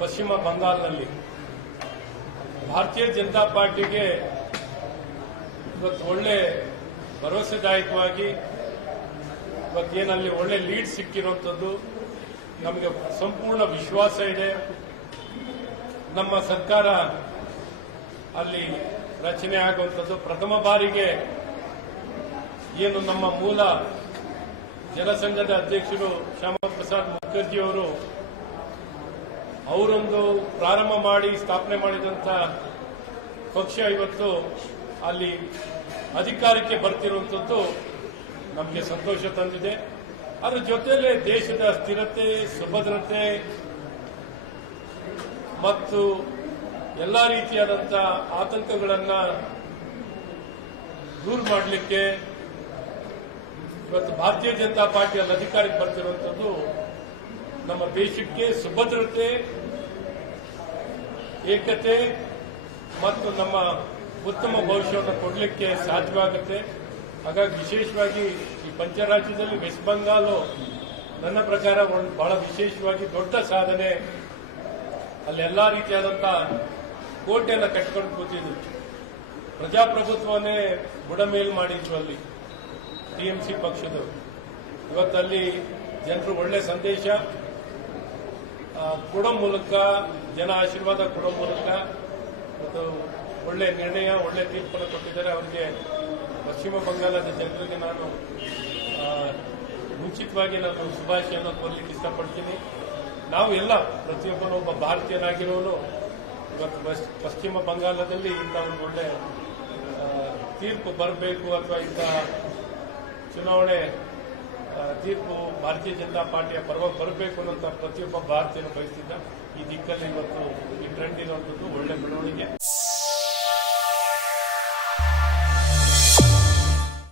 ಪಶ್ಚಿಮ ಬಂಗಾಳದಲ್ಲಿ ಭಾರತೀಯ ಜನತಾ ಪಾರ್ಟಿಗೆ ಇವತ್ತು ಒಳ್ಳೆ ಭರವಸೆದಾಯಕವಾಗಿ ಇವತ್ತೇನಲ್ಲಿ ಒಳ್ಳೆ ಲೀಡ್ ಸಿಕ್ಕಿರುವಂಥದ್ದು ನಮಗೆ ಸಂಪೂರ್ಣ ವಿಶ್ವಾಸ ಇದೆ. ನಮ್ಮ ಸರ್ಕಾರ ಅಲ್ಲಿ ರಚನೆ ಆಗುವಂಥದ್ದು ಪ್ರಥಮ ಬಾರಿಗೆ ಏನು ನಮ್ಮ ಮೂಲ ಜನಸಂಘದ ಅಧ್ಯಕ್ಷರು ಶ್ಯಾಮಾ ಪ್ರಸಾದ್ ಮುಖರ್ಜಿ ಅವರೊಂದು ಪ್ರಾರಂಭ ಮಾಡಿ ಸ್ಥಾಪನೆ ಮಾಡಿದಂಥ ಪಕ್ಷ ಇವತ್ತು ಅಲ್ಲಿ ಅಧಿಕಾರಕ್ಕೆ ಬರ್ತಿರುವಂಥದ್ದು ನಮಗೆ ಸಂತೋಷ ತಂದಿದೆ. ಅದರ ಜೊತೆಯಲ್ಲೇ ದೇಶದ ಸ್ಥಿರತೆ, ಸುಭದ್ರತೆ ಮತ್ತು ಎಲ್ಲ ರೀತಿಯಾದಂಥ ಆತಂಕಗಳನ್ನು ದೂರ ಮಾಡಲಿಕ್ಕೆ ಇವತ್ತು ಭಾರತೀಯ ಜನತಾ ಪಾರ್ಟಿಯಲ್ಲಿ ಅಧಿಕಾರಕ್ಕೆ ಬರ್ತಿರುವಂಥದ್ದು ನಮ್ಮ ದೇಶಕ್ಕೆ ಸುಭದ್ರತೆ, ಏಕತೆ ಮತ್ತು ನಮ್ಮ ಉತ್ತಮ ಭವಿಷ್ಯವನ್ನು ಕೊಡಲಿಕ್ಕೆ ಸಾಧ್ಯವಾಗುತ್ತೆ. ಹಾಗಾಗಿ ವಿಶೇಷವಾಗಿ ಈ ಪಂಚರಾಜ್ಯದಲ್ಲಿ ವೆಸ್ಟ್ ಬಂಗಾಲು ನನ್ನ ಪ್ರಕಾರ ಬಹಳ ವಿಶೇಷವಾಗಿ ದೊಡ್ಡ ಸಾಧನೆ. ಅಲ್ಲಿ ಎಲ್ಲ ರೀತಿಯಾದಂಥ ಕೋಟೆಯನ್ನು ಕಟ್ಕೊಂಡು ಕೂತಿದ್ರು, ಪ್ರಜಾಪ್ರಭುತ್ವವನ್ನೇ ಬುಡಮೇಲು ಮಾಡಿದ್ರು ಅಲ್ಲಿ ಟಿಎಂಸಿ ಪಕ್ಷದವರು. ಇವತ್ತಲ್ಲಿ ಜನರು ಒಳ್ಳೆ ಸಂದೇಶ ಕೊಡೋ ಮೂಲಕ, ಜನ ಆಶೀರ್ವಾದ ಕೊಡೋ ಮೂಲಕ ಮತ್ತು ಒಳ್ಳೆ ನಿರ್ಣಯ, ಒಳ್ಳೆ ತೀರ್ಪನ್ನು ಕೊಟ್ಟಿದ್ದಾರೆ. ಅವರಿಗೆ ಪಶ್ಚಿಮ ಬಂಗಾಳದ ಜನರಿಗೆ ನಾನು ಮುಂಚಿತವಾಗಿ ನಾನು ಶುಭಾಶಯವನ್ನು ಕೋರಲಿಕ್ಕೆ ಇಷ್ಟಪಡ್ತೀನಿ. ನಾವು ಎಲ್ಲ ಪ್ರತಿಯೊಬ್ಬನೊಬ್ಬ ಭಾರತೀಯನಾಗಿರೋನು ಇವತ್ತು ಪಶ್ಚಿಮ ಬಂಗಾಳದಲ್ಲಿ ಇಂಥ ಒಂದು ಒಳ್ಳೆ ತೀರ್ಪು ಬರಬೇಕು ಅಥವಾ ಇಂಥ ಚುನಾವಣೆ ತೀರ್ಪು ಭಾರತೀಯ ಜನತಾ ಪಾರ್ಟಿಯ ಪರವಾಗಿ ಬರಬೇಕು ಅನ್ನೋಂಥ ಪ್ರತಿಯೊಬ್ಬ ಭಾರತೀಯನು ಬಯಸ್ತಿದ್ದ. ಈ ದಿಕ್ಕಲ್ಲಿ ಇವತ್ತು ಈ ಟ್ರೆಂಡ್ ಇರುವಂಥದ್ದು ಒಳ್ಳೆ ಬೆಳವಣಿಗೆ.